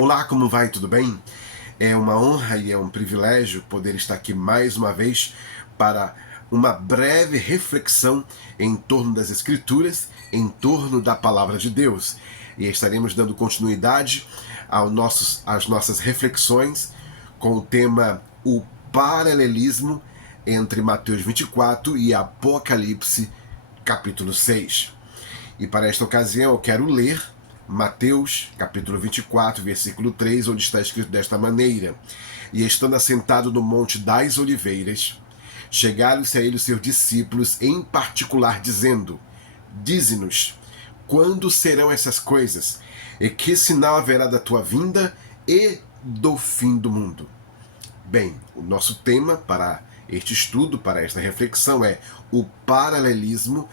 Olá, como vai? Tudo bem? É uma honra e é um privilégio poder estar aqui mais uma vez para uma breve reflexão em torno das Escrituras, em torno da Palavra de Deus. E estaremos dando continuidade às nossas reflexões com o tema o paralelismo entre Mateus 24 e Apocalipse capítulo 6. E para esta ocasião eu quero ler Mateus, capítulo 24, versículo 3, onde está escrito desta maneira: E estando assentado no Monte das Oliveiras, chegaram-se a ele os seus discípulos, em particular, dizendo: Dize-nos, quando serão essas coisas? E que sinal haverá da tua vinda e do fim do mundo? Bem, o nosso tema para este estudo, para esta reflexão, é o paralelismo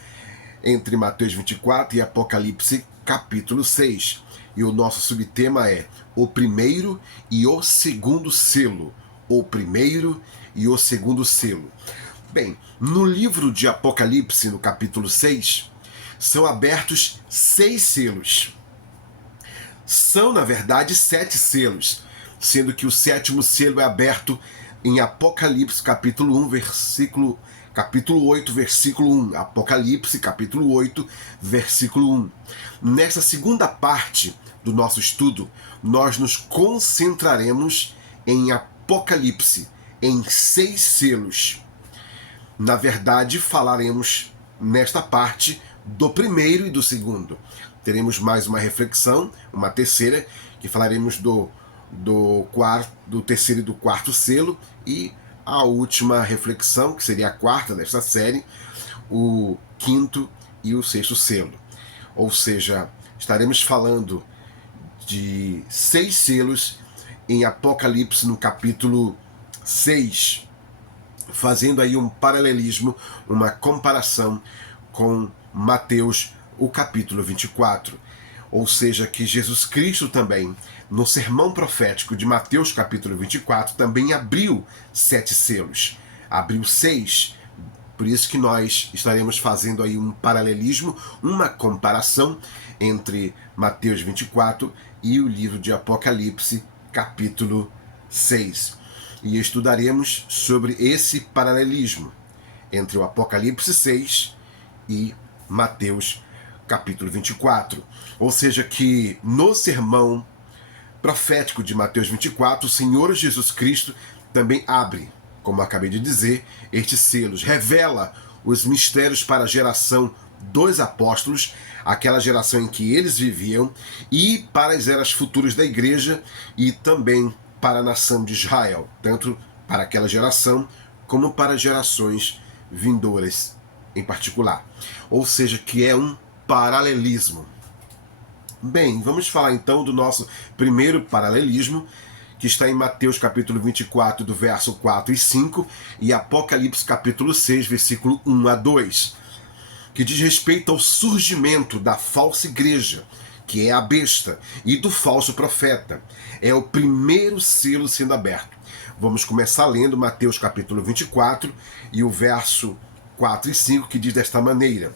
entre Mateus 24 e Apocalipse capítulo 6. E o nosso subtema é o primeiro e o segundo selo. O primeiro e o segundo selo. Bem, no livro de Apocalipse, no capítulo 6, são abertos 6 selos. São, na verdade, 7 selos, sendo que o 7º selo é aberto em Apocalipse capítulo 1, capítulo 8, versículo 1. Apocalipse, capítulo 8, versículo 1. Nessa segunda parte do nosso estudo, nós nos concentraremos em Apocalipse, em 6 selos. Na verdade, falaremos nesta parte do primeiro e do segundo. Teremos mais uma reflexão, uma terceira, que falaremos do terceiro e do quarto selo, e a última reflexão, que seria a quarta desta série, o quinto e o sexto selo. Ou seja, estaremos falando de 6 selos em Apocalipse no capítulo 6, fazendo aí um paralelismo, uma comparação com Mateus, o capítulo 24. Ou seja, que Jesus Cristo também, no sermão profético de Mateus capítulo 24, também abriu 7 selos. Abriu 6. Por isso que nós estaremos fazendo aí um paralelismo, uma comparação entre Mateus 24 e o livro de Apocalipse capítulo 6. E estudaremos sobre esse paralelismo entre o Apocalipse 6 e Mateus capítulo 24. Ou seja, que no sermão profético de Mateus 24, o Senhor Jesus Cristo também abre, como acabei de dizer, estes selos, revela os mistérios para a geração dos apóstolos, aquela geração em que eles viviam, e para as eras futuras da igreja e também para a nação de Israel, tanto para aquela geração como para gerações vindouras em particular. Ou seja, que é um paralelismo. Bem, vamos falar então do nosso primeiro paralelismo, que está em Mateus capítulo 24, do verso 4 e 5, e Apocalipse capítulo 6, versículo 1 a 2, que diz respeito ao surgimento da falsa igreja, que é a besta, e do falso profeta. É o primeiro selo sendo aberto. Vamos começar lendo Mateus capítulo 24 e o verso 4 e 5, que diz desta maneira: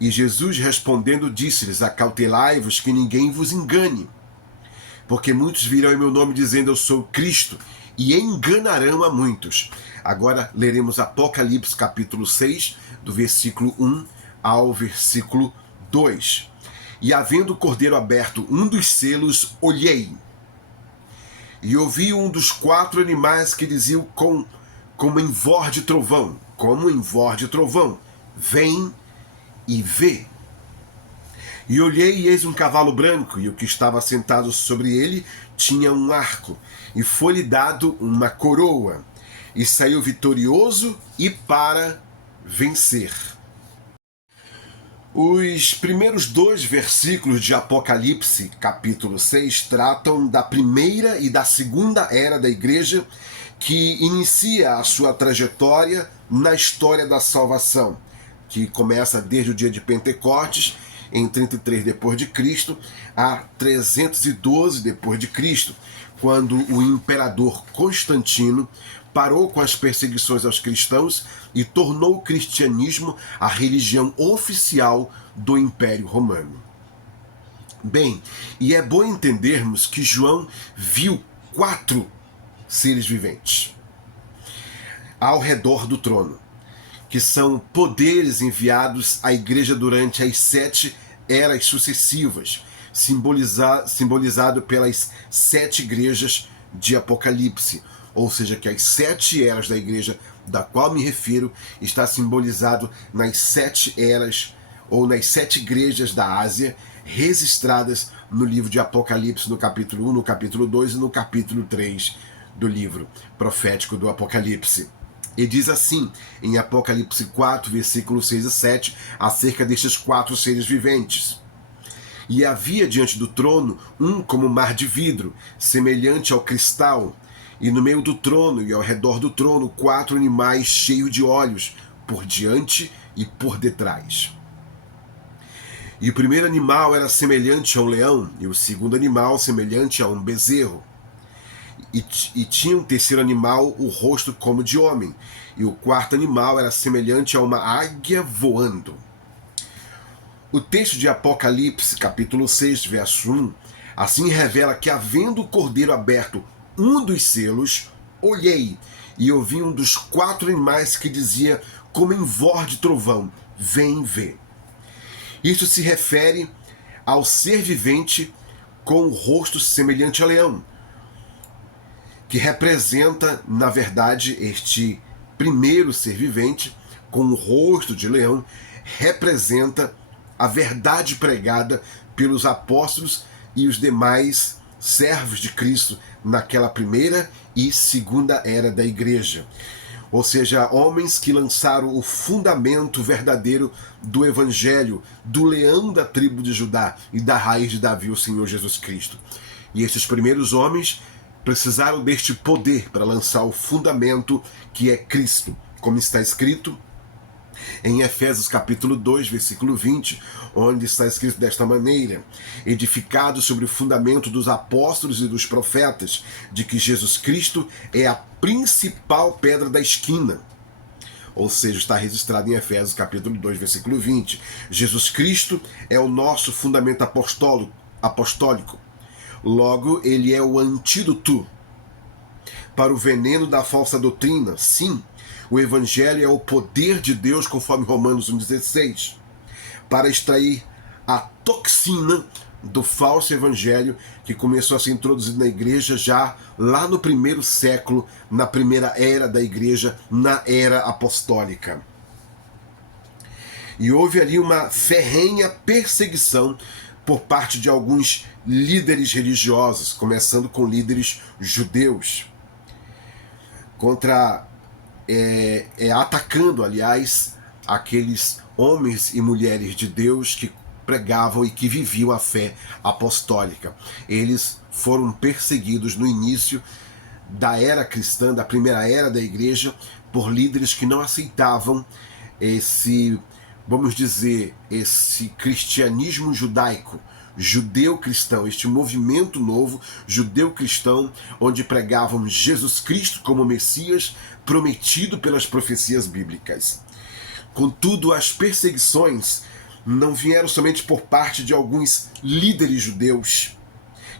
E Jesus respondendo disse-lhes: Acautelai-vos que ninguém vos engane, porque muitos virão em meu nome dizendo eu sou Cristo, e enganarão a muitos. Agora leremos Apocalipse capítulo 6, do versículo 1 ao versículo 2. E havendo o cordeiro aberto um dos selos, olhei, e ouvi um dos 4 animais que diziam como em voz de trovão, vem e vê. E olhei, e eis um cavalo branco, e o que estava sentado sobre ele tinha um arco, e foi-lhe dado uma coroa, e saiu vitorioso e para vencer. Os primeiros 2 versículos de Apocalipse, capítulo 6, tratam da primeira e da segunda era da igreja, que inicia a sua trajetória na história da salvação, que começa desde o dia de Pentecostes, em 33 depois de Cristo, a 312 depois de Cristo, quando o imperador Constantino parou com as perseguições aos cristãos e tornou o cristianismo a religião oficial do Império Romano. Bem, e é bom entendermos que João viu 4 seres viventes ao redor do trono, que são poderes enviados à igreja durante as 7 eras sucessivas, simbolizado pelas 7 igrejas de Apocalipse, ou seja, que as 7 eras da igreja da qual me refiro está simbolizado nas 7 eras ou nas 7 igrejas da Ásia registradas no livro de Apocalipse, no capítulo 1, no capítulo 2 e no capítulo 3 do livro profético do Apocalipse. E diz assim, em Apocalipse 4, versículos 6 e 7, acerca destes 4 seres viventes. E havia diante do trono um como mar de vidro, semelhante ao cristal, e no meio do trono e ao redor do trono 4 animais cheios de olhos, por diante e por detrás. E o primeiro animal era semelhante a um leão, e o segundo animal semelhante a um bezerro. E tinha um terceiro animal o rosto como de homem, e o quarto animal era semelhante a uma águia voando. O texto de Apocalipse, capítulo 6, verso 1, assim revela que, havendo o cordeiro aberto um dos selos, olhei e ouvi um dos 4 animais que dizia, como em voz de trovão, vem ver. Isso se refere ao ser vivente com o rosto semelhante a leão, que representa, na verdade, este primeiro ser vivente com o rosto de leão, representa a verdade pregada pelos apóstolos e os demais servos de Cristo naquela primeira e segunda era da igreja. Ou seja, homens que lançaram o fundamento verdadeiro do evangelho, do leão da tribo de Judá e da raiz de Davi, o Senhor Jesus Cristo. E esses primeiros homens precisaram deste poder para lançar o fundamento que é Cristo, como está escrito em Efésios capítulo 2, versículo 20, onde está escrito desta maneira: edificado sobre o fundamento dos apóstolos e dos profetas, de que Jesus Cristo é a principal pedra da esquina. Ou seja, está registrado em Efésios capítulo 2, versículo 20. Jesus Cristo é o nosso fundamento apostólico. Logo, ele é o antídoto para o veneno da falsa doutrina. Sim, o Evangelho é o poder de Deus, conforme Romanos 1,16, para extrair a toxina do falso Evangelho que começou a ser introduzido na igreja já lá no primeiro século, na primeira era da igreja, na era apostólica. E houve ali uma ferrenha perseguição por parte de alguns líderes religiosos, começando com líderes judeus, atacando, aliás, aqueles homens e mulheres de Deus que pregavam e que viviam a fé apostólica. Eles foram perseguidos no início da era cristã, da primeira era da igreja, por líderes que não aceitavam esse, vamos dizer, esse cristianismo judaico, judeu-cristão, este movimento novo judeu-cristão, onde pregavam Jesus Cristo como Messias prometido pelas profecias bíblicas. Contudo, as perseguições não vieram somente por parte de alguns líderes judeus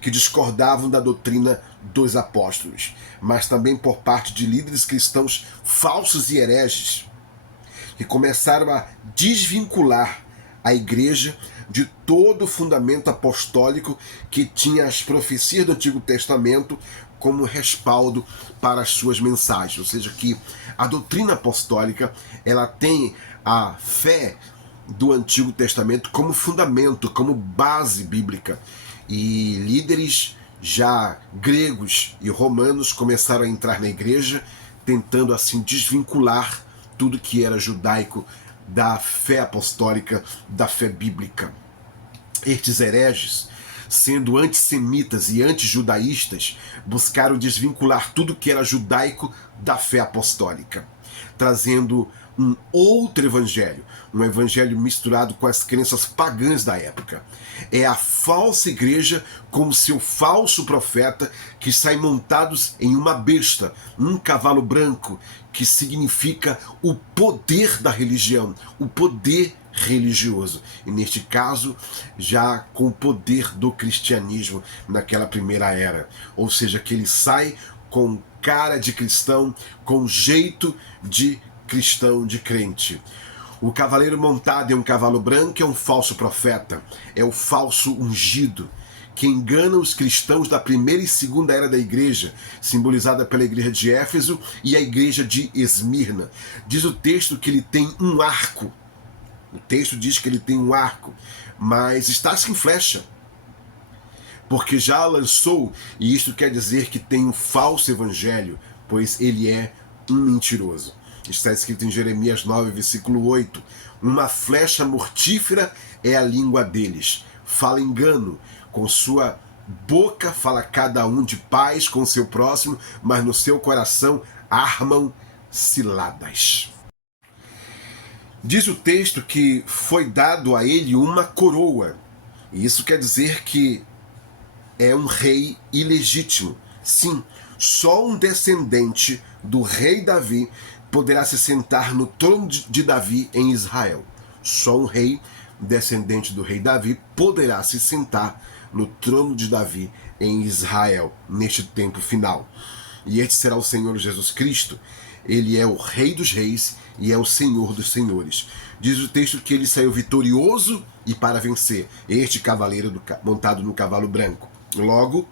que discordavam da doutrina dos apóstolos, mas também por parte de líderes cristãos falsos e hereges, que começaram a desvincular a igreja de todo o fundamento apostólico que tinha as profecias do Antigo Testamento como respaldo para as suas mensagens. Ou seja, que a doutrina apostólica ela tem a fé do Antigo Testamento como fundamento, como base bíblica. E líderes já gregos e romanos começaram a entrar na igreja, tentando assim desvincular tudo que era judaico da fé apostólica, da fé bíblica. Estes hereges, sendo antissemitas e antijudaístas, buscaram desvincular tudo que era judaico da fé apostólica, trazendo um outro evangelho, um evangelho misturado com as crenças pagãs da época. É a falsa igreja com seu falso profeta que sai montados em uma besta, um cavalo branco, que significa o poder da religião, o poder religioso. E neste caso, já com o poder do cristianismo naquela primeira era. Ou seja, que ele sai com cara de cristão, com jeito de cristão, de crente. O cavaleiro montado em um cavalo branco é um falso profeta, é o falso ungido, que engana os cristãos da primeira e segunda era da igreja, simbolizada pela igreja de Éfeso e a igreja de Esmirna. Diz o texto que ele tem um arco. O texto diz que ele tem um arco, mas está sem flecha, porque já lançou, e isto quer dizer que tem um falso evangelho, pois ele é um mentiroso. Está escrito em Jeremias 9, versículo 8, uma flecha mortífera é a língua deles, fala engano, com sua boca fala cada um de paz com seu próximo, mas no seu coração armam ciladas. Diz o texto que foi dado a ele uma coroa, e isso quer dizer que é um rei ilegítimo. Sim, só um descendente do rei Davi poderá se sentar no trono de Davi em Israel. Só um rei descendente do rei Davi poderá se sentar no trono de Davi em Israel, neste tempo final. E este será o Senhor Jesus Cristo. Ele é o Rei dos Reis e é o Senhor dos Senhores. Diz o texto que ele saiu vitorioso e para vencer, este cavaleiro montado no cavalo branco. Logo,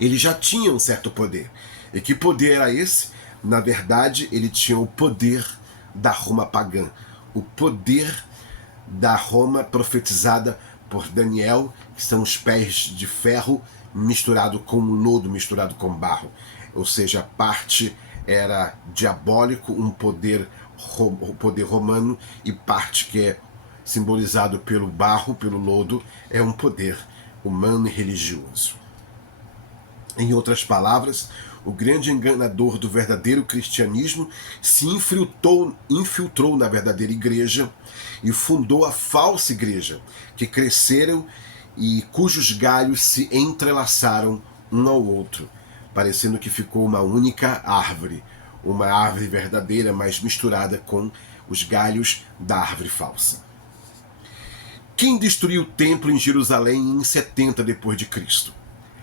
ele já tinha um certo poder. E que poder era esse? Na verdade, ele tinha o poder da Roma pagã, o poder da Roma profetizada por Daniel, que são os pés de ferro misturado com lodo, misturado com barro. Ou seja, parte era diabólico, um poder romano, e parte que é simbolizado pelo barro, pelo lodo, é um poder humano e religioso. Em outras palavras, o grande enganador do verdadeiro cristianismo se infiltrou na verdadeira igreja e fundou a falsa igreja, que cresceram e cujos galhos se entrelaçaram um ao outro, parecendo que ficou uma única árvore, uma árvore verdadeira, mas misturada com os galhos da árvore falsa. Quem destruiu o templo em Jerusalém em 70 depois de Cristo?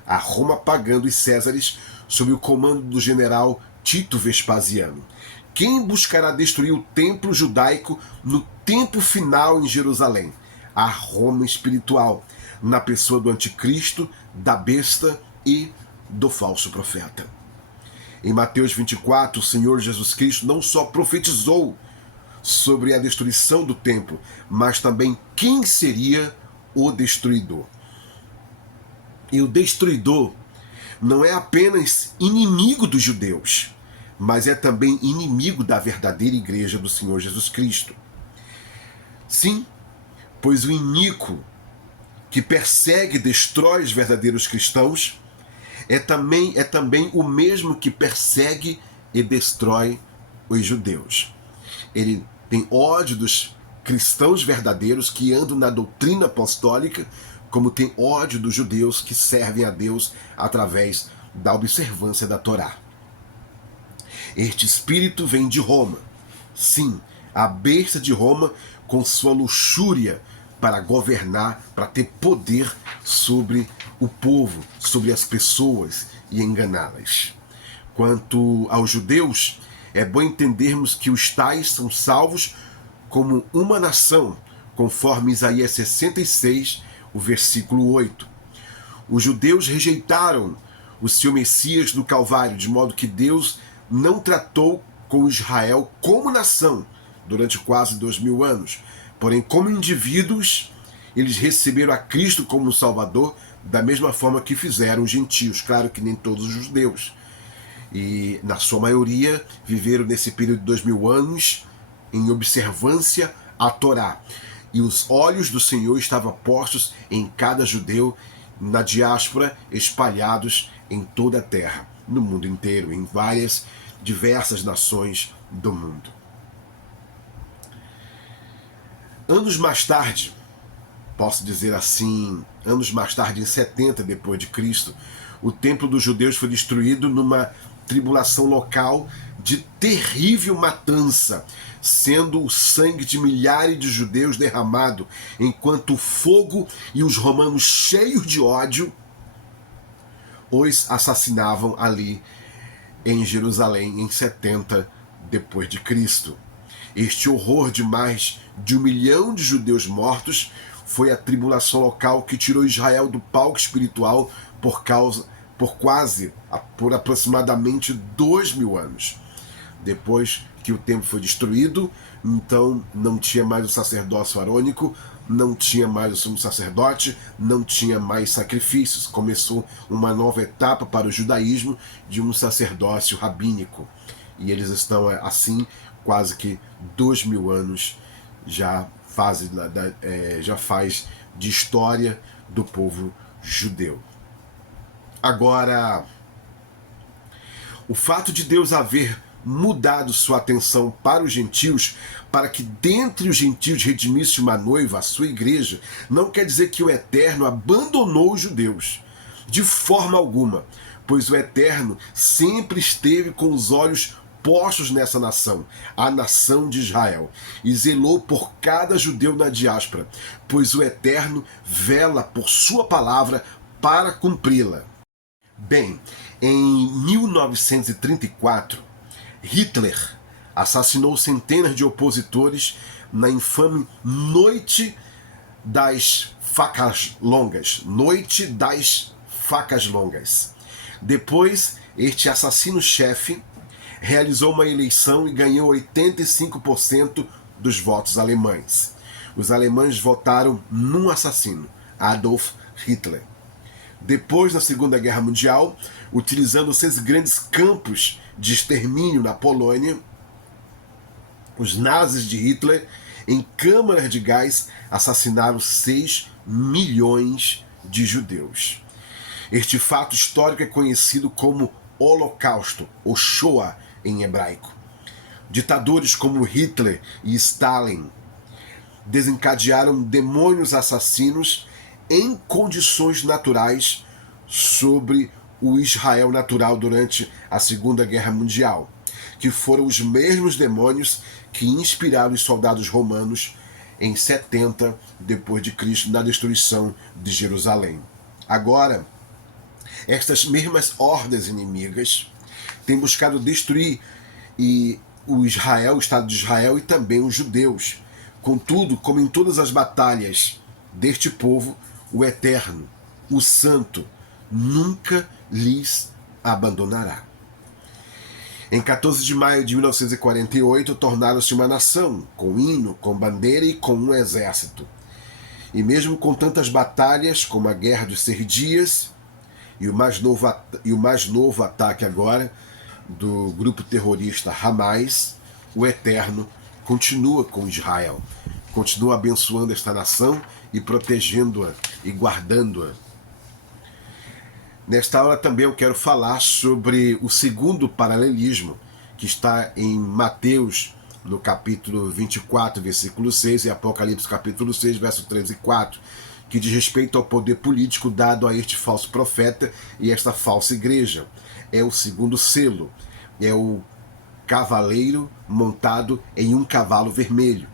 A Roma pagã dos Césares, sob o comando do general Tito Vespasiano. Quem buscará destruir o templo judaico no tempo final em Jerusalém? A Roma espiritual, na pessoa do anticristo, da besta e do falso profeta. Em Mateus 24, o Senhor Jesus Cristo não só profetizou sobre a destruição do templo, mas também quem seria o destruidor. E o destruidor não é apenas inimigo dos judeus, mas é também inimigo da verdadeira igreja do Senhor Jesus Cristo. Sim, pois o iníquo que persegue e destrói os verdadeiros cristãos é também o mesmo que persegue e destrói os judeus. Ele tem ódio dos cristãos verdadeiros que andam na doutrina apostólica, como tem ódio dos judeus que servem a Deus através da observância da Torá. Este espírito vem de Roma. Sim, a besta de Roma com sua luxúria para governar, para ter poder sobre o povo, sobre as pessoas e enganá-las. Quanto aos judeus, é bom entendermos que os tais são salvos como uma nação, conforme Isaías 66, o versículo 8. Os judeus rejeitaram o seu Messias do Calvário, de modo que Deus não tratou com Israel como nação durante quase 2000 anos. Porém, como indivíduos, eles receberam a Cristo como Salvador da mesma forma que fizeram os gentios. Claro que nem todos os judeus. E, na sua maioria, viveram nesse período de 2000 anos em observância à Torá. E os olhos do Senhor estavam postos em cada judeu na diáspora, espalhados em toda a terra, no mundo inteiro, em várias, diversas nações do mundo. Anos mais tarde, posso dizer assim, anos mais tarde, em 70 depois de Cristo, o templo dos judeus foi destruído numa tribulação local de terrível matança, sendo o sangue de milhares de judeus derramado, enquanto o fogo e os romanos cheios de ódio os assassinavam ali em Jerusalém em 70 depois de Cristo. Este horror de mais de 1 milhão de judeus mortos foi a tribulação local que tirou Israel do palco espiritual por aproximadamente 2000 anos. Depois que o templo foi destruído, então não tinha mais o sacerdócio arônico, não tinha mais o sumo sacerdote, não tinha mais sacrifícios. Começou uma nova etapa para o judaísmo de um sacerdócio rabínico. E eles estão assim quase que 2000 anos já faz de história do povo judeu. Agora, o fato de Deus haver mudado sua atenção para os gentios, para que dentre os gentios redimisse uma noiva, a sua igreja, não quer dizer que o Eterno abandonou os judeus, de forma alguma, pois o Eterno sempre esteve com os olhos postos nessa nação, a nação de Israel, e zelou por cada judeu na diáspora, pois o Eterno vela por sua palavra para cumpri-la. Bem, em 1934, Hitler assassinou centenas de opositores na infame Noite das Facas Longas. Noite das Facas Longas. Depois, este assassino-chefe realizou uma eleição e ganhou 85% dos votos alemães. Os alemães votaram num assassino, Adolf Hitler. Depois, na Segunda Guerra Mundial, utilizando 6 grandes campos de extermínio na Polônia, os nazis de Hitler, em câmaras de gás, assassinaram 6 milhões de judeus. Este fato histórico é conhecido como Holocausto, ou Shoah em hebraico. Ditadores como Hitler e Stalin desencadearam demônios assassinos em condições naturais sobre o Israel natural durante a Segunda Guerra Mundial, que foram os mesmos demônios que inspiraram os soldados romanos em 70 depois de Cristo na destruição de Jerusalém. Agora, estas mesmas hordas inimigas têm buscado destruir o Estado de Israel e também os judeus. Contudo, como em todas as batalhas deste povo, o Eterno, o Santo, nunca lhes abandonará. Em 14 de maio de 1948, tornaram-se uma nação, com hino, com bandeira e com um exército. E mesmo com tantas batalhas, como a Guerra dos 6 Dias e o mais novo ataque agora do grupo terrorista Hamas, o Eterno continua com Israel, continua abençoando esta nação e protegendo-a e guardando-a. Nesta aula também eu quero falar sobre o segundo paralelismo, que está em Mateus, no capítulo 24, versículo 6, e Apocalipse, capítulo 6, verso 3 e 4, que diz respeito ao poder político dado a este falso profeta e esta falsa igreja. É o segundo selo, é o cavaleiro montado em um cavalo vermelho.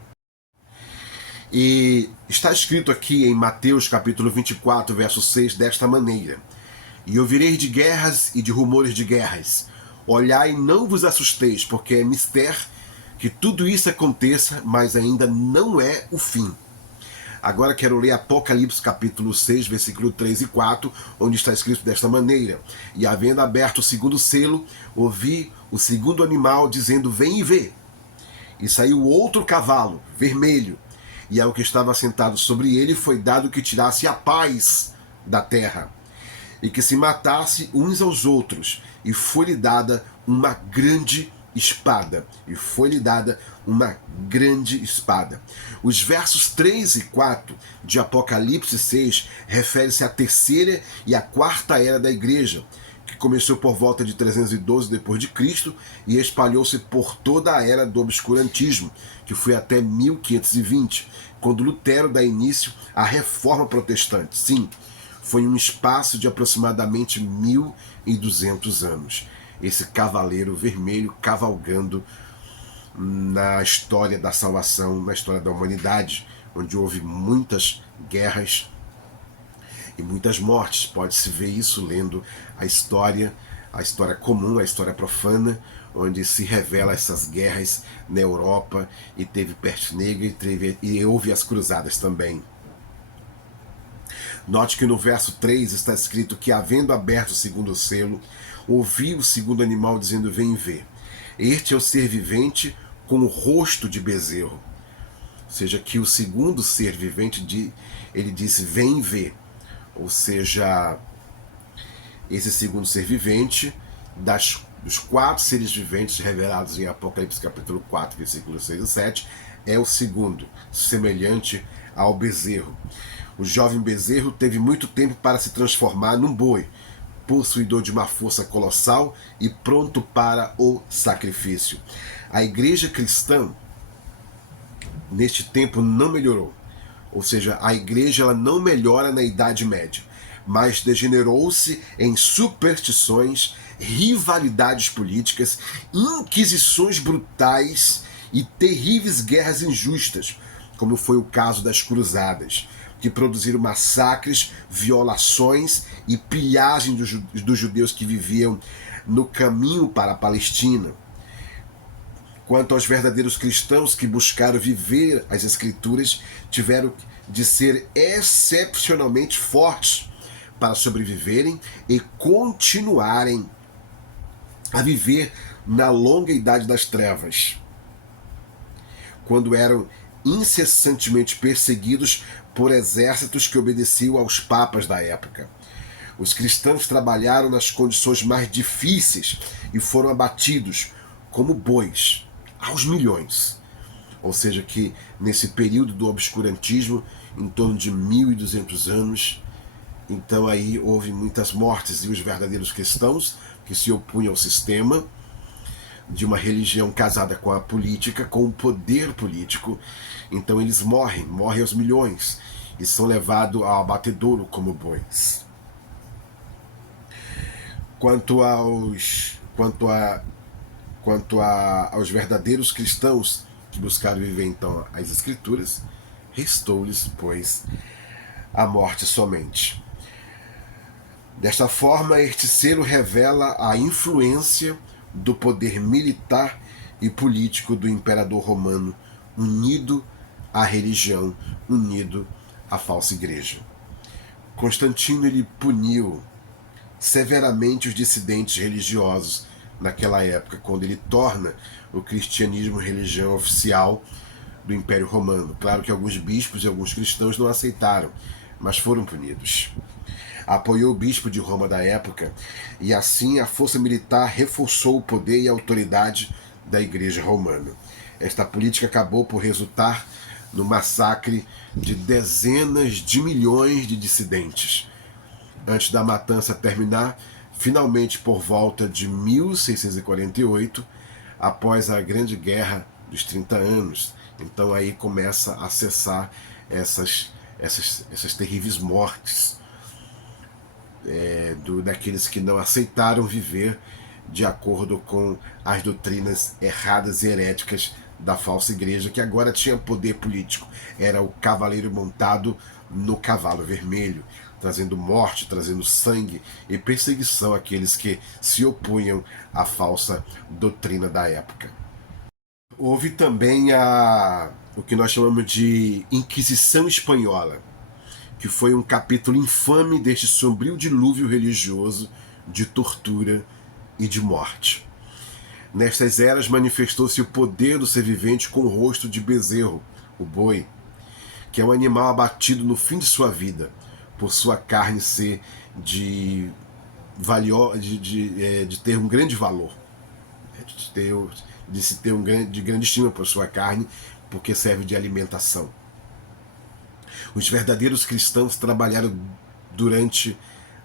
E está escrito aqui em Mateus capítulo 24, verso 6, desta maneira: E ouvireis de guerras e de rumores de guerras. Olhai e não vos assusteis, porque é mister que tudo isso aconteça, mas ainda não é o fim. Agora quero ler Apocalipse capítulo 6, versículo 3 e 4, onde está escrito desta maneira: E havendo aberto o segundo selo, ouvi o segundo animal dizendo: Vem e vê. E saiu outro cavalo, vermelho, e ao que estava sentado sobre ele foi dado que tirasse a paz da terra, e que se matasse uns aos outros, e foi-lhe dada uma grande espada. E foi-lhe dada uma grande espada. Os versos 3 e 4 de Apocalipse 6 refere-se à terceira e à quarta era da igreja, que começou por volta de 312 depois de Cristo e espalhou-se por toda a era do obscurantismo, que foi até 1520, quando Lutero dá início à Reforma Protestante. Sim, foi um espaço de aproximadamente 1200 anos. esse cavaleiro vermelho cavalgando na história da salvação, na história da humanidade, onde houve muitas guerras e muitas mortes. Pode-se ver isso lendo a história comum, a história profana, onde se revela essas guerras na Europa, e teve Peste Negra e houve as cruzadas também. Note que no verso 3 está escrito que, havendo aberto o segundo selo, ouvi o segundo animal dizendo: vem ver. Este é o ser vivente com o rosto de bezerro. Ou seja, que o segundo ser vivente, ele disse: vem ver. Ou seja, esse segundo ser vivente, dos 4 seres viventes revelados em Apocalipse capítulo 4, versículos 6 e 7, é o segundo, semelhante ao bezerro. O jovem bezerro teve muito tempo para se transformar num boi, possuidor de uma força colossal e pronto para o sacrifício. A igreja cristã, neste tempo, não melhorou. Ou seja, a igreja ela não melhora na Idade Média, mas degenerou-se em superstições, rivalidades políticas, inquisições brutais e terríveis guerras injustas, como foi o caso das Cruzadas, que produziram massacres, violações e pilhagem dos judeus que viviam no caminho para a Palestina. Quanto aos verdadeiros cristãos que buscaram viver as Escrituras, tiveram de ser excepcionalmente fortes para sobreviverem e continuarem a viver na longa idade das trevas, quando eram incessantemente perseguidos por exércitos que obedeciam aos papas da época. Os cristãos trabalharam nas condições mais difíceis e foram abatidos como bois, aos milhões. Ou seja, que nesse período do obscurantismo, em torno de 1200 anos, então aí houve muitas mortes, e os verdadeiros cristãos que se opunham ao sistema de uma religião casada com a política, com o poder político, então eles morrem aos milhões e são levados ao abatedouro como bois. Quanto aos verdadeiros cristãos que buscaram viver então as Escrituras, restou-lhes, pois, a morte somente. Desta forma, este selo revela a influência do poder militar e político do imperador romano, unido à religião, unido à falsa igreja. Constantino ele puniu severamente os dissidentes religiosos naquela época, quando ele torna o cristianismo religião oficial do Império Romano. Claro que alguns bispos e alguns cristãos não aceitaram, mas foram punidos. Apoiou o bispo de Roma da época, e assim a força militar reforçou o poder e a autoridade da Igreja Romana. Esta política acabou por resultar no massacre de dezenas de milhões de dissidentes. Antes da matança terminar, finalmente por volta de 1648, após a Grande Guerra dos 30 anos, então aí começa a cessar essas terríveis mortes daqueles que não aceitaram viver de acordo com as doutrinas erradas e heréticas da falsa igreja, que agora tinha poder político. Era o cavaleiro montado no cavalo vermelho, trazendo morte, trazendo sangue e perseguição àqueles que se opunham à falsa doutrina da época. Houve também o que nós chamamos de Inquisição Espanhola, que foi um capítulo infame deste sombrio dilúvio religioso de tortura e de morte. Nestas eras manifestou-se o poder do ser vivente com o rosto de bezerro, o boi, que é um animal abatido no fim de sua vida, por sua carne ser de ter um grande valor, de se ter de grande estima por sua carne, porque serve de alimentação. Os verdadeiros cristãos trabalharam durante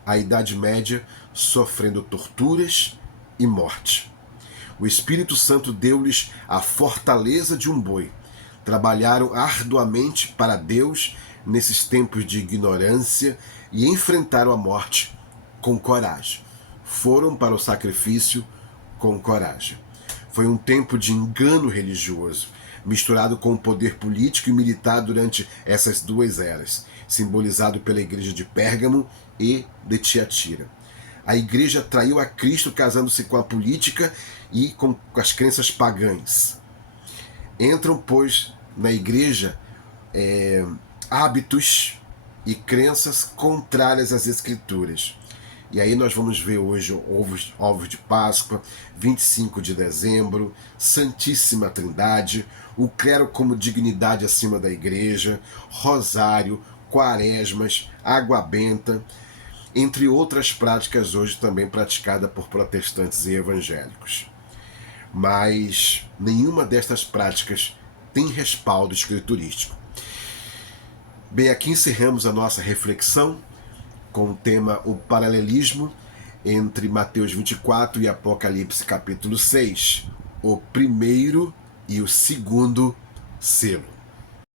a Idade Média, sofrendo torturas e morte. O Espírito Santo deu-lhes a fortaleza de um boi. Trabalharam arduamente para Deus nesses tempos de ignorância e enfrentaram a morte com coragem. Foram para o sacrifício com coragem. Foi um tempo de engano religioso, misturado com o poder político e militar durante essas duas eras, simbolizado pela igreja de Pérgamo e de Tiatira. A igreja traiu a Cristo casando-se com a política e com as crenças pagãs. Entram, pois, na igreja hábitos e crenças contrárias às Escrituras. E aí nós vamos ver hoje ovos de Páscoa, 25 de dezembro, Santíssima Trindade, o clero como dignidade acima da igreja, rosário, quaresmas, água benta, entre outras práticas hoje também praticada por protestantes e evangélicos. Mas nenhuma destas práticas tem respaldo escriturístico. Bem, aqui encerramos a nossa reflexão com o tema o paralelismo entre Mateus 24 e Apocalipse capítulo 6, o primeiro e o segundo selo.